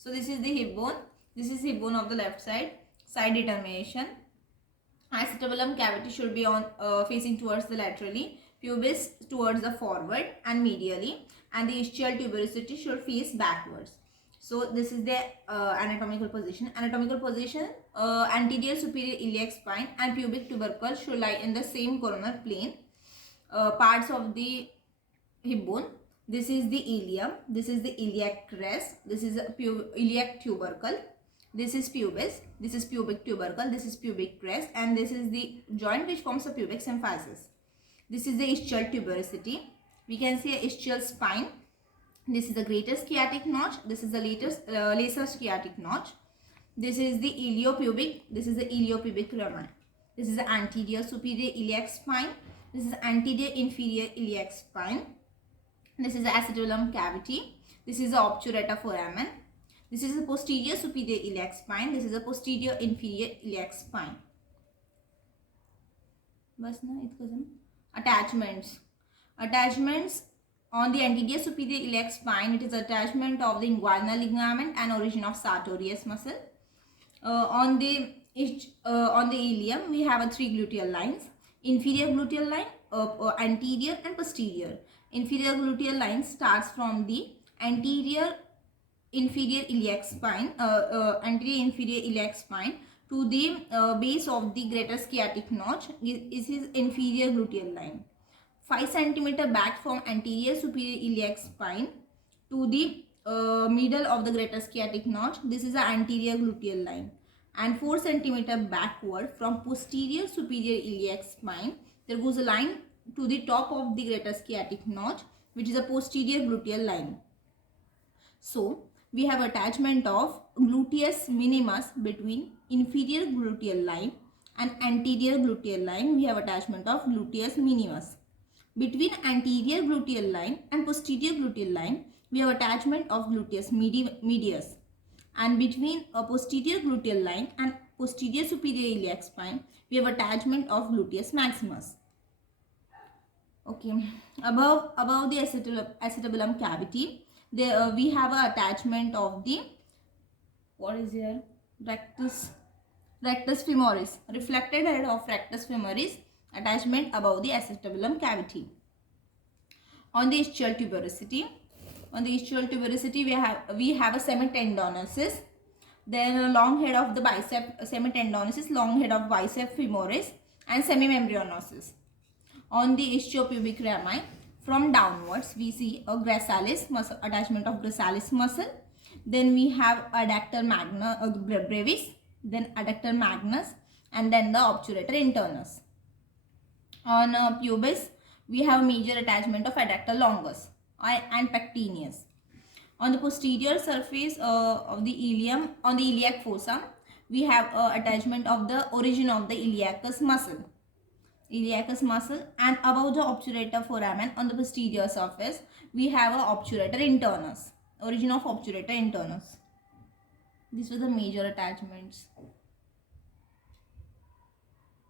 So this is the hip bone. This is hip bone of the left side. Side determination. Acetabulum cavity should be on facing towards the laterally, pubis towards the forward and medially, and the ischial tuberosity should face backwards. So this is the anatomical position. Anatomical position: anterior superior iliac spine and pubic tubercle should lie in the same coronal plane. Parts of the hip bone: this is the ilium, this is the iliac crest, this is a iliac tubercle, this is pubis, this is pubic tubercle, this is pubic crest, and this is the joint which forms the pubic symphysis. This is the ischial tuberosity. We can see a ischial spine. This is the greater sciatic notch, this is the lesser sciatic notch. This is the iliopubic, this is the iliopubic rami. This is the anterior superior iliac spine, this is the anterior inferior iliac spine. This is the acetabulum cavity. This is the obturator foramen. This is the posterior superior iliac spine. This is the posterior inferior iliac spine. Attachments. Attachments on the anterior superior iliac spine. It is attachment of the inguinal ligament and origin of sartorius muscle. On the ilium, we have three gluteal lines: inferior gluteal line, anterior and posterior. Inferior gluteal line starts from the anterior inferior iliac spine, to the base of the greater sciatic notch. This is inferior gluteal line. 5 cm back from anterior superior iliac spine to the middle of the greater sciatic notch. This is the anterior gluteal line. And 4 cm backward from posterior superior iliac spine, there goes a line to the top of the greater sciatic notch, which is a posterior gluteal line. So we have attachment of gluteus minimus between inferior gluteal line and anterior gluteal line. We have attachment of gluteus minimus. Between anterior gluteal line and posterior gluteal line, we have attachment of gluteus medius. And between a posterior gluteal line and posterior superior iliac spine, we have attachment of gluteus maximus. Okay, above the acetabulum cavity, there we have a attachment of the, what is here, rectus femoris, reflected head of rectus femoris, attachment above the acetabulum cavity. On the ischial tuberosity, we have a semitendinosus. Then a long head of the bicep, semitendinosus, long head of bicep femoris, and semimembranosus. On the ischiopubic rami, from downwards, we see a gracilis muscle, attachment of gracilis muscle. Then we have adductor brevis, then adductor magnus, and then the obturator internus. On pubis, we have major attachment of adductor longus and pectineus. On the posterior surface of the ilium, on the iliac fossa, we have attachment of the origin of the iliacus muscle, and above the obturator foramen on the posterior surface, we have a obturator internus, origin of obturator internus. These were the major attachments.